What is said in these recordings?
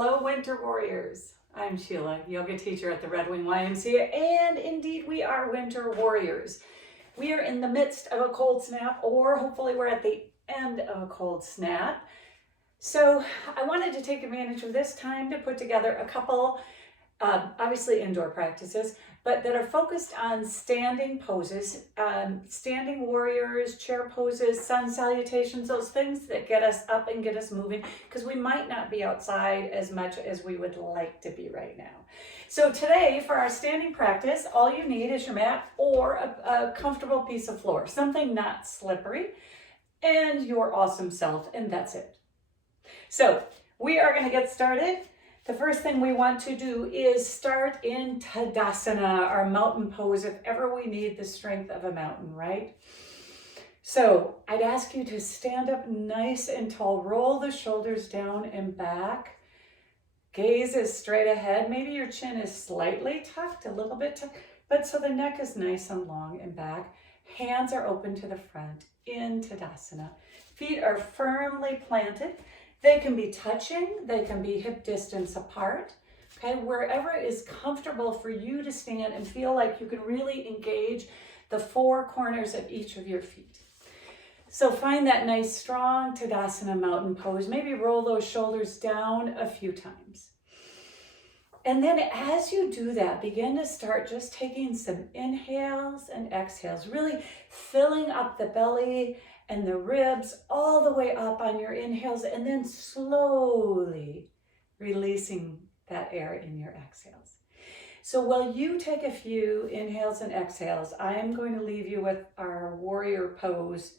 Hello, Winter Warriors. I'm Sheila, yoga teacher at the Red Wing YMCA, and indeed we are Winter Warriors. We are in the midst of a cold snap, or hopefully we're at the end of a cold snap. So I wanted to take advantage of this time to put together a couple, obviously indoor practices, but that are focused on standing poses, standing warriors, chair poses, sun salutations, those things that get us up and get us moving, because we might not be outside as much as we would like to be right now. So today for our standing practice, all you need is your mat or a comfortable piece of floor, something not slippery, and your awesome self, and that's it. So we are going to get started. The first thing we want to do is start in Tadasana, our mountain pose, if ever we need the strength of a mountain, right? So I'd ask you to stand up nice and tall, roll the shoulders down and back. Gaze is straight ahead. Maybe your chin is slightly tucked, a little bit tucked, but so the neck is nice and long and back. Hands are open to the front in Tadasana. Feet are firmly planted. They can be touching, they can be hip distance apart, okay? Wherever is comfortable for you to stand and feel like you can really engage the four corners of each of your feet. So find that nice, strong Tadasana mountain pose. Maybe roll those shoulders down a few times. And then as you do that, begin to start just taking some inhales and exhales, really filling up the belly and the ribs all the way up on your inhales, and then slowly releasing that air in your exhales. So while you take a few inhales and exhales, I am going to leave you with our warrior pose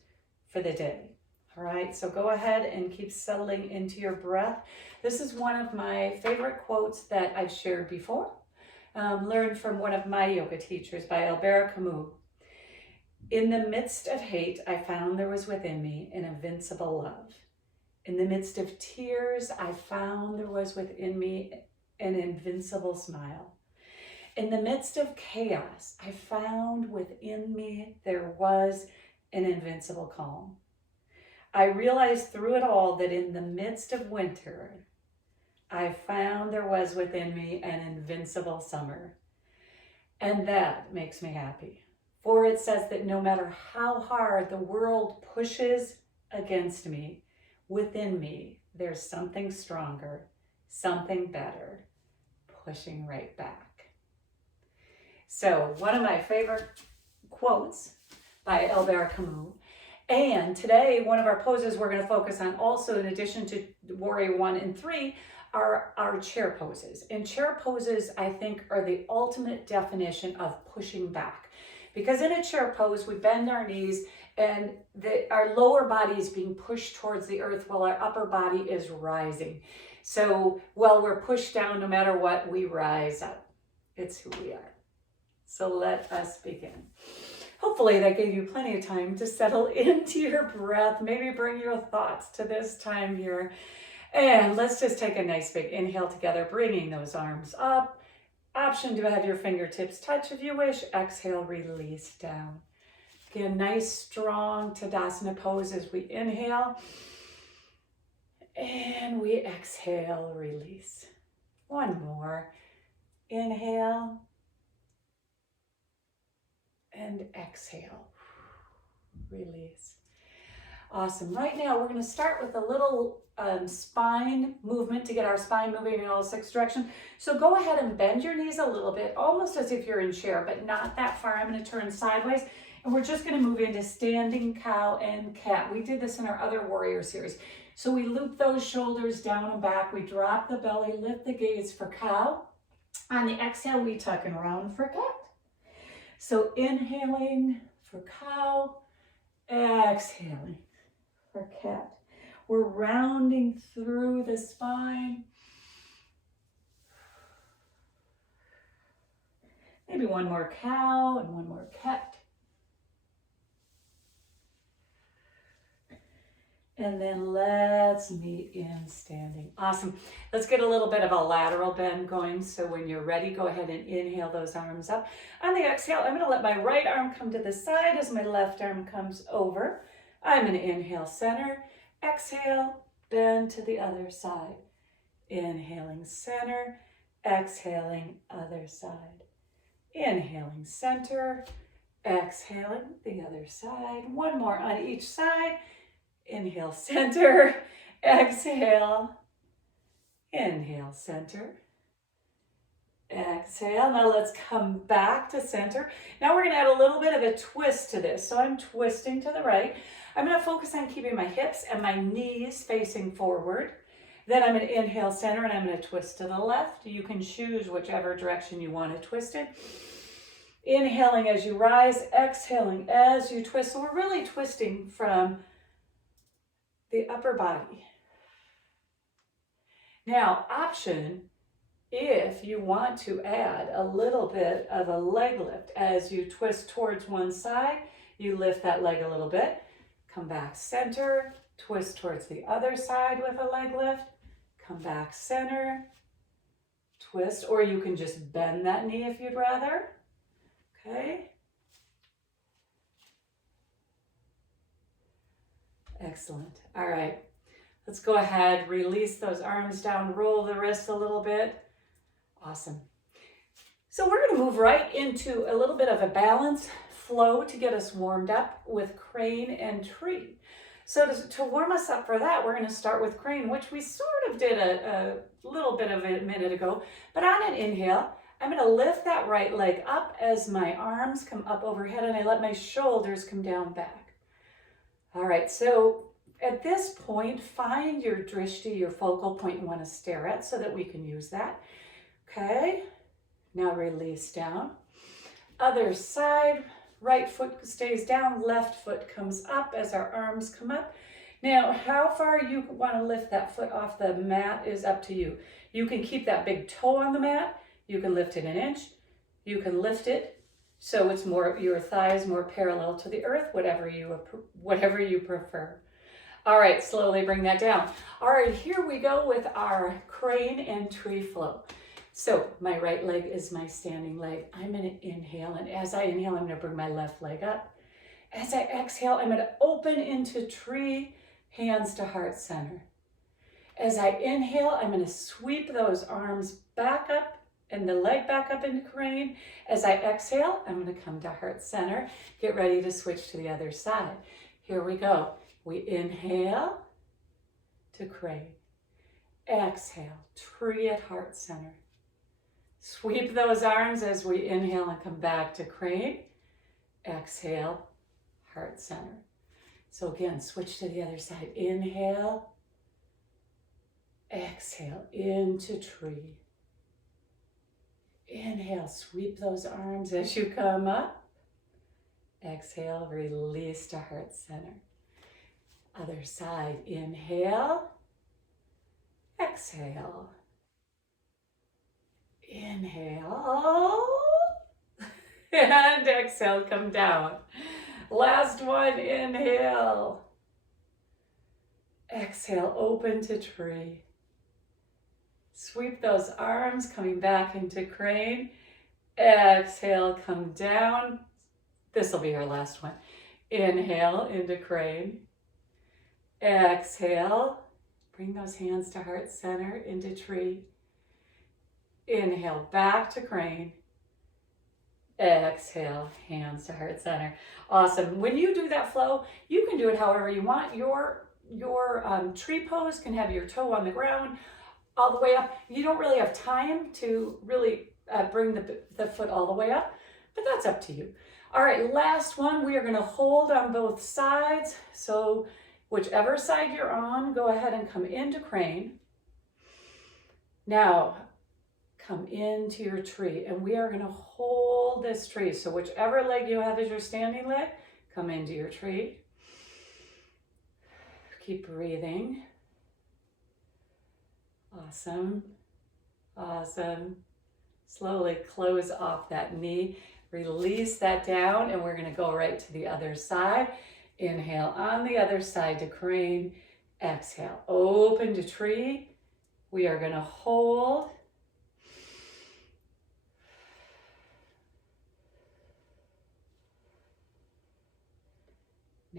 for the day. All right, so go ahead and keep settling into your breath. This is one of my favorite quotes that I've shared before, learned from one of my yoga teachers by Camus. In the midst of hate, I found there was within me an invincible love. In the midst of tears, I found there was within me an invincible smile. In the midst of chaos, I found within me there was an invincible calm. I realized through it all that in the midst of winter, I found there was within me an invincible summer. And that makes me happy. For it says that no matter how hard the world pushes against me, within me, there's something stronger, something better, pushing right back. So one of my favorite quotes by Camus. And today, one of our poses we're going to focus on also, in addition to Warrior 1 and 3, are our chair poses. And chair poses, I think, are the ultimate definition of pushing back. Because in a chair pose, we bend our knees and our lower body is being pushed towards the earth while our upper body is rising. So while we're pushed down, no matter what, we rise up. It's who we are. So let us begin. Hopefully that gave you plenty of time to settle into your breath. Maybe bring your thoughts to this time here. And let's just take a nice big inhale together, bringing those arms up. Option to have your fingertips touch if you wish. Exhale, release down. Again, nice, strong Tadasana pose as we inhale. And we exhale, release. One more. Inhale. And exhale. Release. Awesome. Right now, we're going to start with a little spine movement to get our spine moving in all six directions. So go ahead and bend your knees a little bit, almost as if you're in chair, but not that far. I'm going to turn sideways, and we're just going to move into standing cow and cat. We did this in our other warrior series. So we loop those shoulders down and back. We drop the belly, lift the gaze for cow. On the exhale, we tuck and round for cat. So inhaling for cow, exhaling for cat. We're rounding through the spine. Maybe one more cow and one more cat. And then let's meet in standing. Awesome. Let's get a little bit of a lateral bend going. So when you're ready, go ahead and inhale those arms up. On the exhale, I'm going to let my right arm come to the side as my left arm comes over. I'm going to inhale center. Exhale, bend to the other side. Inhaling center, exhaling other side. Inhaling center, exhaling the other side. One more on each side. Inhale center, exhale. Inhale center, exhale. Now let's come back to center. Now we're going to add a little bit of a twist to this. So I'm twisting to the right. I'm going to focus on keeping my hips and my knees facing forward. Then I'm going to inhale center and I'm going to twist to the left. You can choose whichever direction you want to twist it. Inhaling as you rise, exhaling as you twist. So we're really twisting from the upper body. Now, option, if you want to add a little bit of a leg lift as you twist towards one side, you lift that leg a little bit, come back center, twist towards the other side with a leg lift, come back center, twist, or you can just bend that knee if you'd rather. Okay. Excellent. All right. Let's go ahead, release those arms down, roll the wrists a little bit. Awesome. So we're going to move right into a little bit of a balance flow to get us warmed up with crane and tree. So to warm us up for that, we're going to start with crane, which we sort of did a little bit of a minute ago. But on an inhale, I'm going to lift that right leg up as my arms come up overhead and I let my shoulders come down back. All right, so at this point, find your drishti, your focal point you want to stare at so that we can use that. Okay, now release down. Other side, right foot stays down, left foot comes up as our arms come up. Now, how far you want to lift that foot off the mat is up to you. You can keep that big toe on the mat. You can lift it an inch. You can lift it so it's more, your thighs more parallel to the earth, whatever you prefer. All right, slowly bring that down. All right, here we go with our crane and tree flow. So my right leg is my standing leg. I'm going to inhale, and as I inhale, I'm going to bring my left leg up. As I exhale, I'm going to open into tree, hands to heart center. As I inhale, I'm going to sweep those arms back up and the leg back up into crane. As I exhale, I'm going to come to heart center. Get ready to switch to the other side. Here we go. We inhale to crane. Exhale, tree at heart center. Sweep those arms as we inhale and come back to crane. Exhale, heart center. So again, switch to the other side. Inhale, exhale into tree. Inhale, sweep those arms as you come up. Exhale, release to heart center. Other side, inhale, exhale. Inhale, and exhale, come down. Last one, inhale. Exhale, open to tree. Sweep those arms, coming back into crane. Exhale, come down. This will be our last one. Inhale into crane. Exhale, bring those hands to heart center into tree. Inhale, back to crane. Exhale, hands to heart center. Awesome. When you do that flow, you can do it however you want. Your tree pose can have your toe on the ground all the way up. You don't really have time to really bring the foot all the way up, but that's up to you. All right, last one. We are going to hold on both sides. So whichever side you're on, go ahead and come into crane. Now, come into your tree, and we are going to hold this tree. So whichever leg you have as your standing leg, come into your tree. Keep breathing. Awesome. Awesome. Slowly close off that knee. Release that down, and we're going to go right to the other side. Inhale on the other side to crane. Exhale, open to tree. We are going to hold.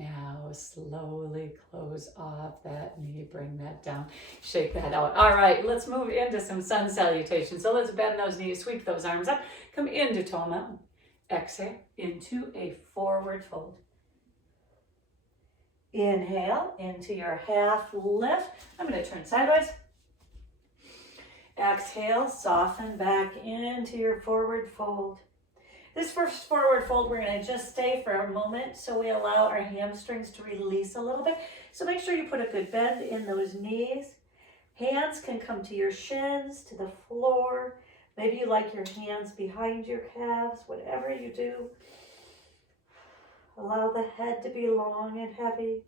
Now slowly close off that knee, bring that down, shake that out. All right, let's move into some sun salutation. So let's bend those knees, sweep those arms up, come into tall mountain. Exhale into a forward fold. Inhale into your half lift. I'm going to turn sideways. Exhale, soften back into your forward fold. This first forward fold, we're going to just stay for a moment so we allow our hamstrings to release a little bit. So make sure you put a good bend in those knees. Hands can come to your shins, to the floor. Maybe you like your hands behind your calves, whatever you do. Allow the head to be long and heavy.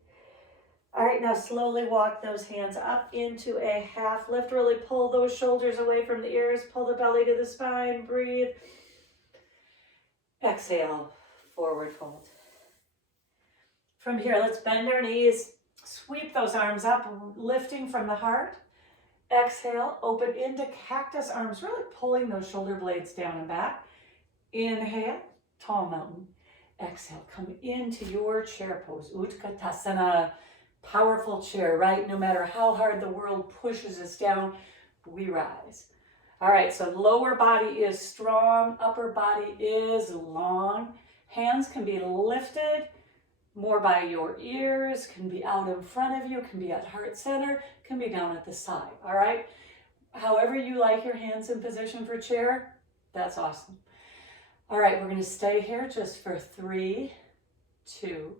All right, now slowly walk those hands up into a half lift. Really pull those shoulders away from the ears. Pull the belly to the spine. Breathe. Exhale, forward fold. From here, let's bend our knees. Sweep those arms up, lifting from the heart. Exhale, open into cactus arms, really pulling those shoulder blades down and back. Inhale, tall mountain. Exhale, come into your chair pose. Utkatasana, powerful chair, right? No matter how hard the world pushes us down, we rise. All right, so lower body is strong, upper body is long. Hands can be lifted more by your ears, can be out in front of you, can be at heart center, can be down at the side, all right? However you like your hands in position for chair, that's awesome. All right, we're gonna stay here just for 3, 2,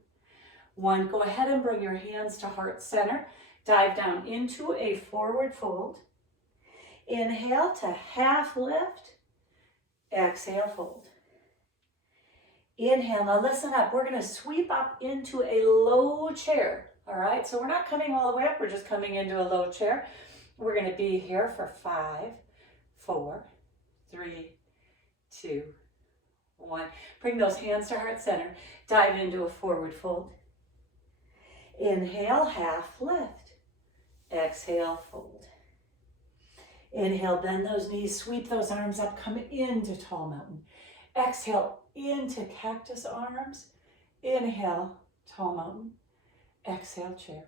1. Go ahead and bring your hands to heart center. Dive down into a forward fold. Inhale to half lift. Exhale, fold. Inhale, now listen up. We're gonna sweep up into a low chair. All right, so we're not coming all the way up, we're just coming into a low chair. We're gonna be here for 5, 4, 3, 2, 1. Bring those hands to heart center. Dive into a forward fold. Inhale, half lift. Exhale, fold. Inhale, bend those knees, sweep those arms up, come into tall mountain. Exhale, into cactus arms. Inhale, tall mountain. Exhale, chair.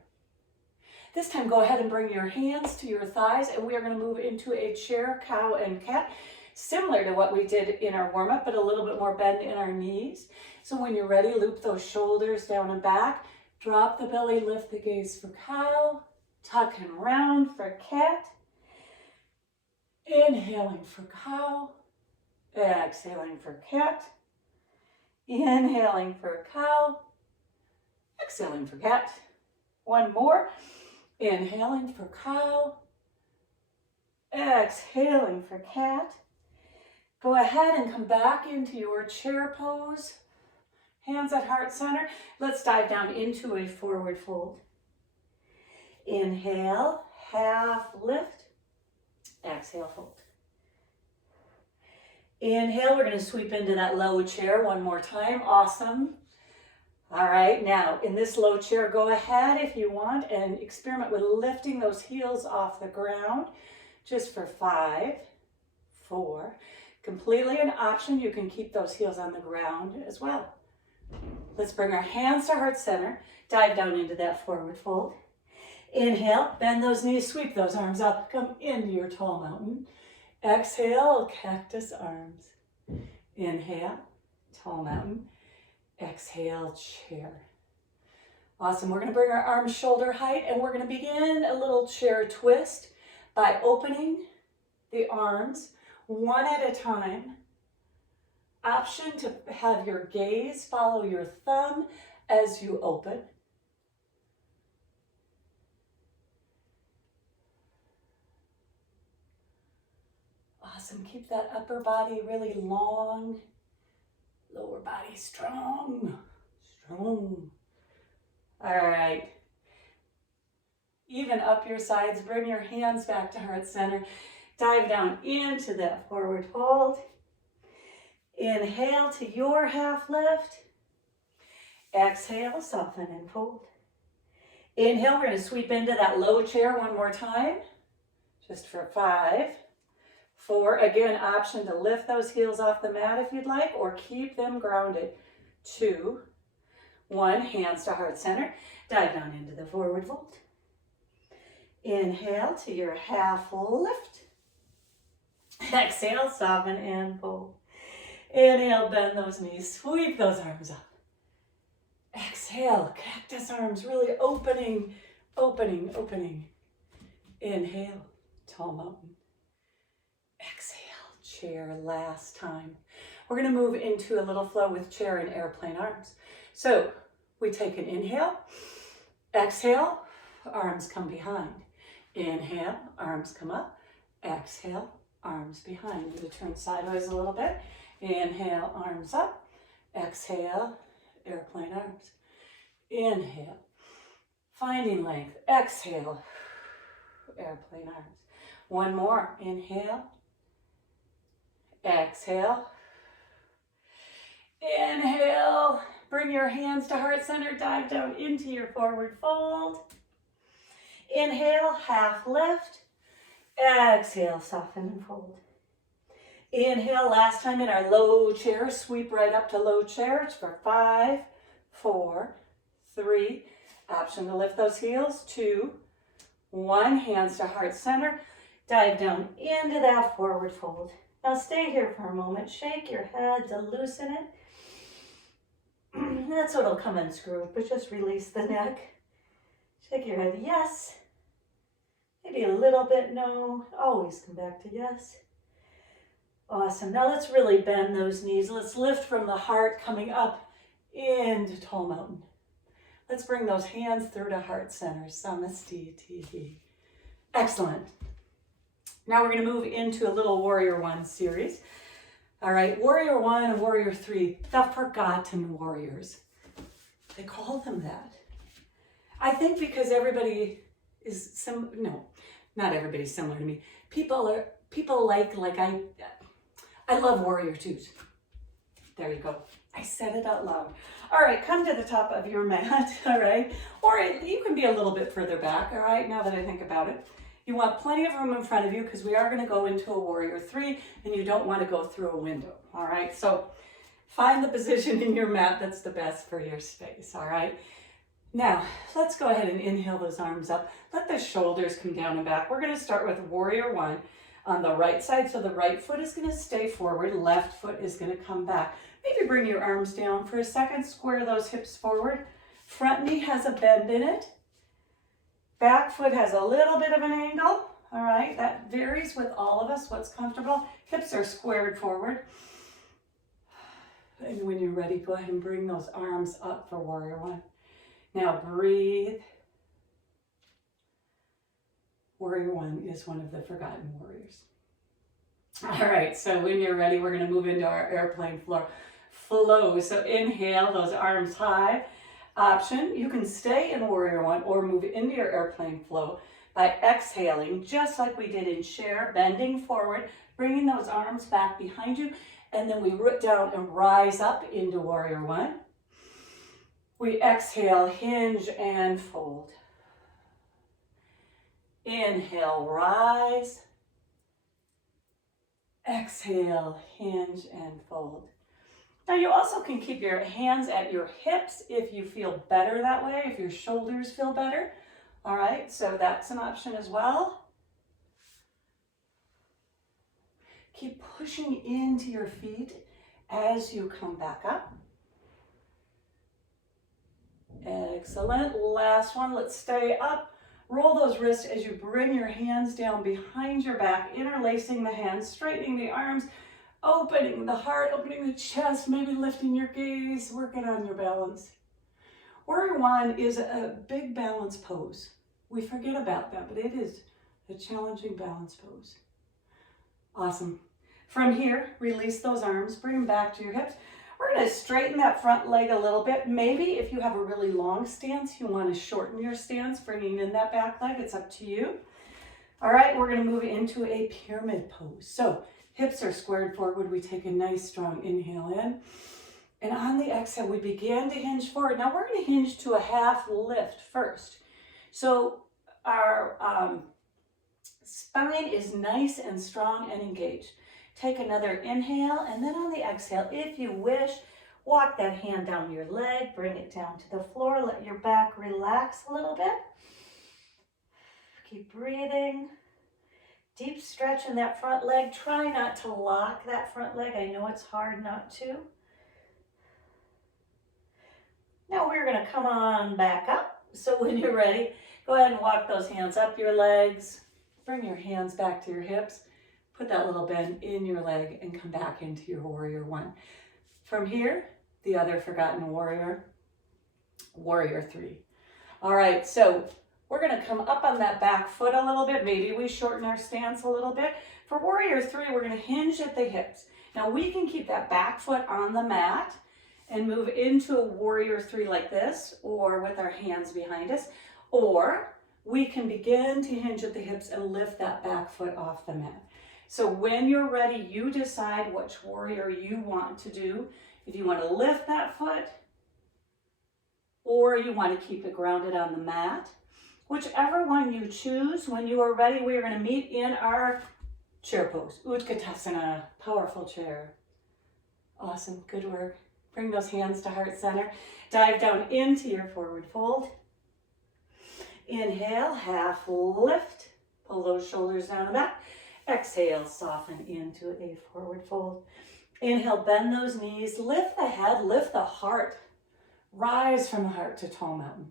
This time, go ahead and bring your hands to your thighs, and we are going to move into a chair, cow, and cat, similar to what we did in our warm-up, but a little bit more bend in our knees. So when you're ready, loop those shoulders down and back. Drop the belly, lift the gaze for cow. Tuck and round for cat. Inhaling for cow. Exhaling for cat. Inhaling for cow. Exhaling for cat. One more. Inhaling for cow. Exhaling for cat. Go ahead and come back into your chair pose. Hands at heart center. Let's dive down into a forward fold. Inhale, half lift. Exhale, fold. Inhale, we're going to sweep into that low chair one more time. Awesome. All right, now in this low chair, go ahead if you want and experiment with lifting those heels off the ground just for 5, 4. Completely an option. You can keep those heels on the ground as well. Let's bring our hands to heart center. Dive down into that forward fold. Inhale, bend those knees, sweep those arms up, come into your tall mountain. Exhale, cactus arms. Inhale, tall mountain. Exhale, chair. Awesome. We're going to bring our arms shoulder height, and we're going to begin a little chair twist by opening the arms one at a time. Option to have your gaze follow your thumb as you open. Awesome. Keep that upper body really long. Lower body strong. Strong. All right. Even up your sides. Bring your hands back to heart center. Dive down into that forward fold. Inhale to your half lift. Exhale, soften and fold. Inhale, we're going to sweep into that low chair one more time. Just for 5, 4. Again, option to lift those heels off the mat if you'd like, or keep them grounded. 2, 1, hands to heart center. Dive down into the forward fold. Inhale to your half lift. Exhale, soften and fold. Inhale, bend those knees, sweep those arms up. Exhale, cactus arms really opening, opening, opening. Inhale, tall mountain. Exhale, chair, last time. We're gonna move into a little flow with chair and airplane arms. So we take an inhale, exhale, arms come behind. Inhale, arms come up. Exhale, arms behind. We're gonna turn sideways a little bit. Inhale, arms up. Exhale, airplane arms. Inhale, finding length. Exhale, airplane arms. One more. Inhale. Exhale. Inhale. Bring your hands to heart center. Dive down into your forward fold. Inhale, half lift. Exhale, soften and fold. Inhale, last time in our low chair. Sweep right up to low chair. It's for 5, 4, 3. Option to lift those heels. 2, 1. Hands to heart center. Dive down into that forward fold. Now stay here for a moment. Shake your head to loosen it. That's what'll come unscrewed, but just release the neck. Shake your head, yes. Maybe a little bit, no. Always come back to yes. Awesome. Now let's really bend those knees. Let's lift from the heart, coming up into tall mountain. Let's bring those hands through to heart center. Samastiti. Excellent. Now we're going to move into a little Warrior 1 series. All right, Warrior 1 and Warrior 3, the forgotten warriors. They call them that. I think because everybody is not everybody's similar to me. People like I love Warrior 2s. There you go. I said it out loud. All right, come to the top of your mat, all right? Or you can be a little bit further back, all right, now that I think about it. You want plenty of room in front of you because we are going to go into a Warrior 3 and you don't want to go through a window, all right? So find the position in your mat that's the best for your space, all right? Now, let's go ahead and inhale those arms up. Let the shoulders come down and back. We're going to start with Warrior 1 on the right side. So the right foot is going to stay forward. Left foot is going to come back. Maybe bring your arms down for a second. Square those hips forward. Front knee has a bend in it. Back foot has a little bit of an angle. All right, that varies with all of us, what's comfortable. Hips are squared forward. And when you're ready, go ahead and bring those arms up for Warrior 1. Now breathe. Warrior 1 is one of the forgotten warriors. All right, so when you're ready, we're going to move into our airplane flow. So inhale, those arms high. Option, you can stay in Warrior 1 or move into your airplane flow by exhaling, just like we did in chair, bending forward, bringing those arms back behind you, and then we root down and rise up into Warrior 1. We exhale, hinge and fold. Inhale, rise. Exhale, hinge and fold. Now you also can keep your hands at your hips if you feel better that way, if your shoulders feel better. All right, so that's an option as well. Keep pushing into your feet as you come back up. Excellent. Last one. Let's stay up. Roll those wrists as you bring your hands down behind your back, interlacing the hands, straightening the arms, opening the heart, opening the chest, maybe lifting your gaze, working on your balance. Warrior 1 is a big balance pose. We forget about that, but it is a challenging balance pose. Awesome. From here, release those arms, bring them back to your hips. We're going to straighten that front leg a little bit. Maybe if you have a really long stance, you want to shorten your stance, bringing in that back leg. It's up to you. All right, we're going to move into a pyramid pose. So hips are squared forward. We take a nice strong inhale in. And on the exhale, we begin to hinge forward. Now we're going to hinge to a half lift first. So our spine is nice and strong and engaged. Take another inhale, and then on the exhale, if you wish, Walk that hand down your leg, bring it down to the floor, let your back relax a little bit. Keep breathing. Deep stretch in that front leg. Try not to lock that front leg. I know it's hard not to. Now we're going to come on back up. So when you're ready, go ahead and walk those hands up your legs. Bring your hands back to your hips. Put that little bend in your leg and come back into your warrior one. From here, the other forgotten warrior, warrior three. All right, so we're going to come up on that back foot a little bit. Maybe we shorten our stance a little bit. For warrior three, we're going to hinge at the hips. Now we can keep that back foot on the mat and move into a warrior three like this, or with our hands behind us, or we can begin to hinge at the hips and lift that back foot off the mat. So when you're ready, you decide which warrior you want to do. If you want to lift that foot, or you want to keep it grounded on the mat. Whichever one you choose, when you are ready, we are going to meet in our chair pose. Utkatasana, powerful chair. Awesome, good work. Bring those hands to heart center. Dive down into your forward fold. Inhale, half lift. Pull those shoulders down the back. Exhale, soften into a forward fold. Inhale, bend those knees. Lift the head, lift the heart. Rise from the heart to tall mountain.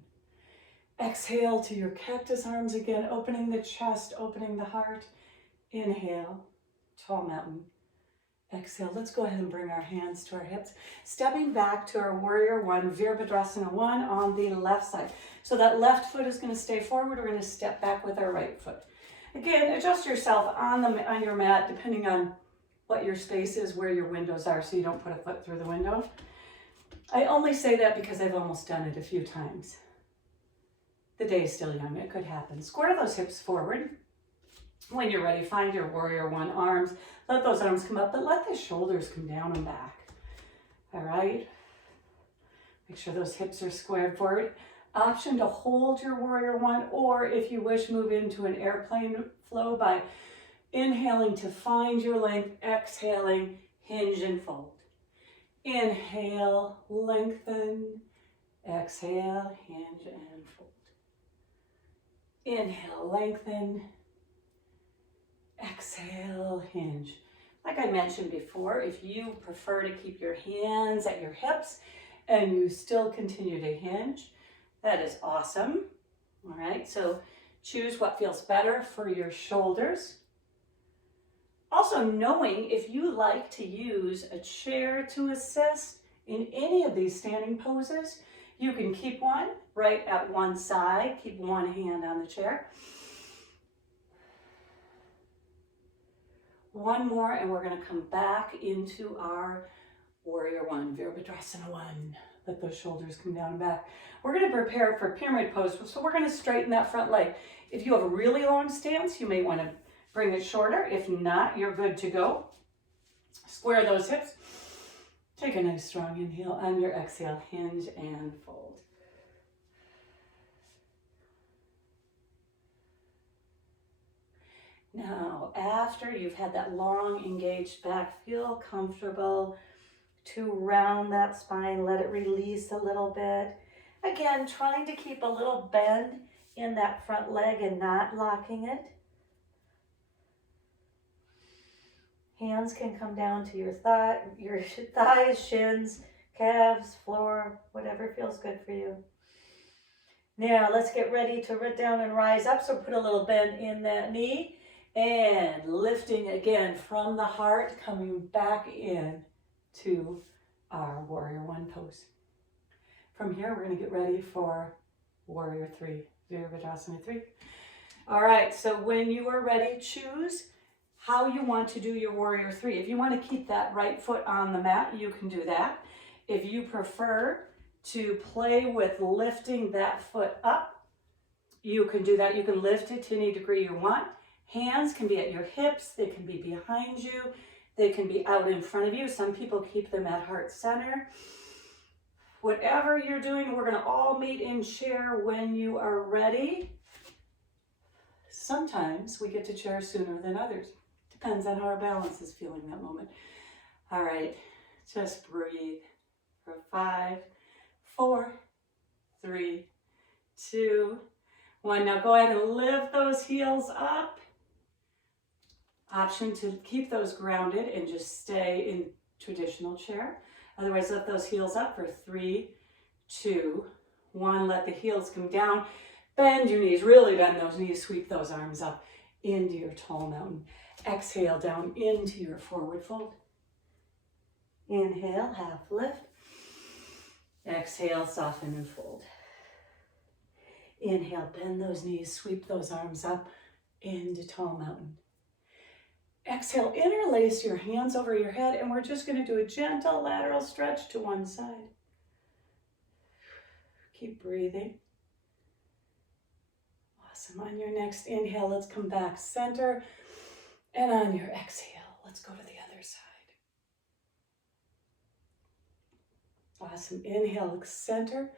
Exhale to your cactus arms again, opening the chest, opening the heart. Inhale, tall mountain. Exhale, let's go ahead and bring our hands to our hips. Stepping back to our warrior one, Virabhadrasana one on the left side. So that left foot is going to stay forward. We're going to step back with our right foot. Again, adjust yourself on your mat depending on what your space is, where your windows are, so you don't put a foot through the window. I only say that because I've almost done it a few times. The day is still young, it could happen. Square those hips forward. When you're ready, find your warrior one arms. Let those arms come up, but let the shoulders come down and back. All right? Make sure those hips are squared forward. Option to hold your warrior one, or if you wish, move into an airplane flow by inhaling to find your length, exhaling, hinge and fold. Inhale, lengthen, exhale, hinge and fold. Inhale, lengthen, exhale, hinge. Like I mentioned before, if you prefer to keep your hands at your hips and you still continue to hinge, that is awesome. All right, so choose what feels better for your shoulders. Also knowing if you like to use a chair to assist in any of these standing poses, you can keep one right at one side, keep one hand on the chair. One more and we're going to come back into our warrior one, Virabhadrasana one. Let those shoulders come down and back. We're going to prepare for pyramid pose, so we're going to straighten that front leg. If you have a really long stance, you may want to bring it shorter. If not, you're good to go. Square those hips. Take a nice strong inhale. On your exhale, hinge and fold. Now, after you've had that long engaged back, feel comfortable to round that spine. Let it release a little bit. Again, trying to keep a little bend in that front leg and not locking it. Hands can come down to your thighs, shins, calves, floor, whatever feels good for you. Now let's get ready to root down and rise up. So put a little bend in that knee and lifting again from the heart, coming back in to our warrior one pose. From here, we're going to get ready for warrior three, Virabhadrasana 3. All right, so when you are ready, choose how you want to do your warrior three. If you want to keep that right foot on the mat, you can do that. If you prefer to play with lifting that foot up, you can do that. You can lift it to any degree you want. Hands can be at your hips, they can be behind you, they can be out in front of you. Some people keep them at heart center. Whatever you're doing, we're going to all meet in chair when you are ready. Sometimes we get to chair sooner than others. Depends on how our balance is feeling that moment. All right, just breathe. for 5, 4, 3, 2, 1. Now go ahead and lift those heels up. Option to keep those grounded and just stay in traditional chair. Otherwise, lift those heels up for 3, 2, 1. Let the heels come down. Bend your knees, really bend those knees. Sweep those arms up into your tall mountain. Exhale down into your forward fold. Inhale, half lift. Exhale, soften and fold. Inhale, bend those knees, sweep those arms up into tall mountain. Exhale, interlace your hands over your head, and we're just going to do a gentle lateral stretch to one side. Keep breathing. Awesome. On your next inhale, let's come back center. And on your exhale, let's go to the other side. Awesome. Inhale, center.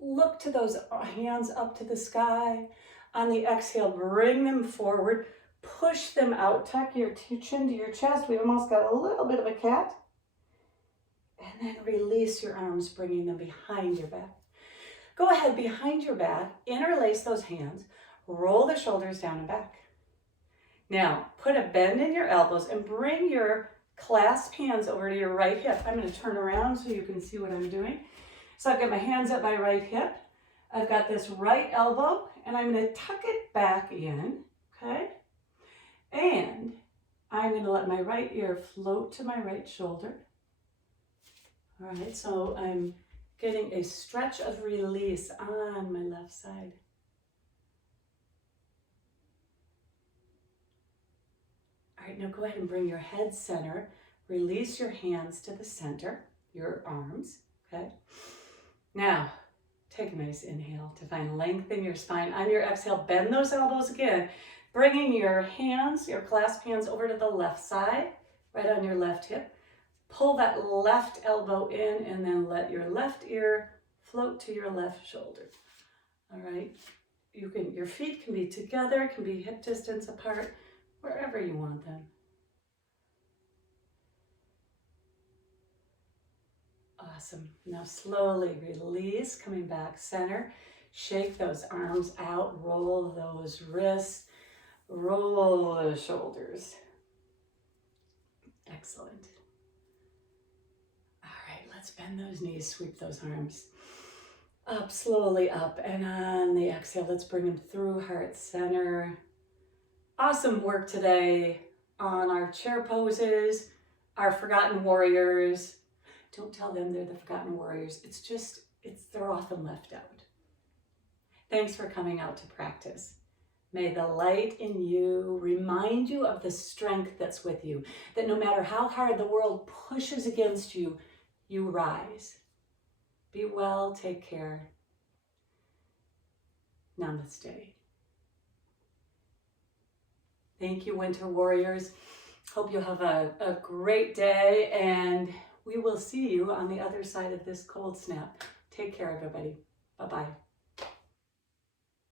Look to those hands up to the sky. On the exhale, bring them forward. Push them out. Tuck your chin to your chest. We've almost got a little bit of a cat. And then release your arms, bringing them behind your back. Go ahead, behind your back, interlace those hands, roll the shoulders down and back. Now, put a bend in your elbows and bring your clasped hands over to your right hip. I'm going to turn around so you can see what I'm doing. So I've got my hands at my right hip. I've got this right elbow, and I'm going to tuck it back in, okay? And I'm going to let my right ear float to my right shoulder. All right, so I'm getting a stretch of release on my left side. All right, now go ahead and bring your head center. Release your hands to the center, your arms, okay? Now, take a nice inhale to find length in your spine. On your exhale, bend those elbows again, bringing your hands, your clasped hands over to the left side, right on your left hip. Pull that left elbow in and then let your left ear float to your left shoulder. All right. Your feet can be together, can be hip distance apart, wherever you want them. Awesome. Now slowly release, coming back center. Shake those arms out, roll those wrists, roll those shoulders. Excellent. Let's bend those knees, sweep those arms up, slowly up, and on the exhale, let's bring them through heart center. Awesome work today on our chair poses, our forgotten warriors. Don't tell them they're the forgotten warriors. They're often left out. Thanks for coming out to practice. May the light in you remind you of the strength that's with you, that no matter how hard the world pushes against you, you rise. Be well, take care. Namaste. Thank you, Winter Warriors. Hope you have a great day, and we will see you on the other side of this cold snap. Take care, everybody. Bye-bye.